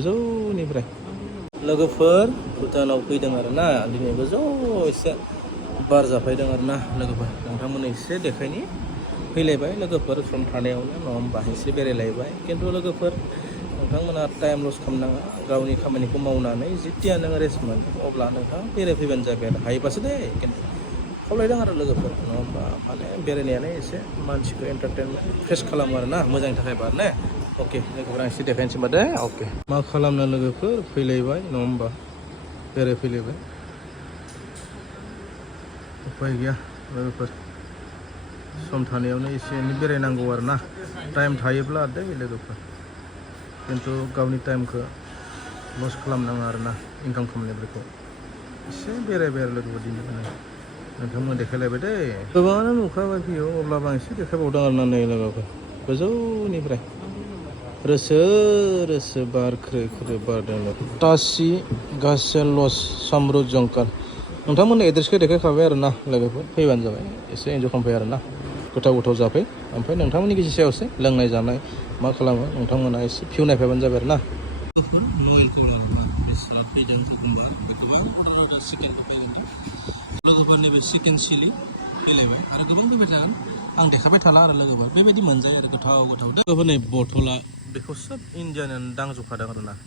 गोजौनिफ्राय लोगोफोर भुटानाव फैदों आरो ना दिनै गोजौ एसे बार जाफैदों आरो ना लोगोफोर नोंथांमोननो एसे देखायनि फैलायबाय लोगोफोर सम थानायावनो नङा होमबा एसे बेरायलायबाय खिन्थु लोगोफोर नोंथांमोना टाइम लस खालामनाङा गावनि खामानिखौ मावनानै जेथिया नोङो रेस्ट मोनो अब्ला नोंथाङा बेरायफैबानो जाबाय आरो हायोबासो दे खिन्थु खावलायदों आरो लोगोफोर नङा होमबा माने बेरायनायानो एसे मानसिखौ एन्टारटेनमेन्ट फ्रेस खालामो आरो ना मोजांनि थाखाय बार ने अके लोगोफोर आं एसे देखायनोसै होनबा दे अके मा खालामनो लोगोफोर फैलायबाय नङा होमबा बेरायफैलायबाय उफाय गैया लोगोफोर सम थानायावनो एसे एनै बेरायनांगौ आरो ना टाइम थायोब्ला दे लोगोफोर खिन्थु गावनि टाइमखौ लस खालामनाङा आरो ना इनकाम खालामनायफोरखौ एसे बेरायबाय आरो लोगोफोर दिनै नोंथांमोन देखायलायबाय दे गोबाङानो नुखाबाय फैयो अब्लाबो आं एसे देखायबावदों आरो ना नै लोगोफोर गोजौनिफ्राय रोसो रोसो बार ख्रो ख्रो बारदों तासि गासेलस सामरुद जंकार नोंथांमोननो एड्रेसखौ देखायखाबाय आरो ना लोगोफोर फैबानो जाबाय एसे एन्जय खालामफै आरो ना गोथाव गोथाव जाफै ओमफ्राय नोंथांमोननि गेजेर सायावसो लोंनाय जानाय मा खालामो नोंथांमोना एसे भिउ नायफैबानो जाबाय आरो ना नयलखौ बेसेबां फैदों एखमबा गोबां फट'फोर चिकेनखौ फैगोन लोगोफोर नैबे चिकेन चिलि फैलायबाय आरो गोबां फैबाय थागोन आं देखायबाय थाला आरो लोगोफोर बेबायदि मोनजायो आरो गोथाव गोथाव लोगोफोर नै बथला बेखौ सोब इन्डियान दांजोबखादों आरो ना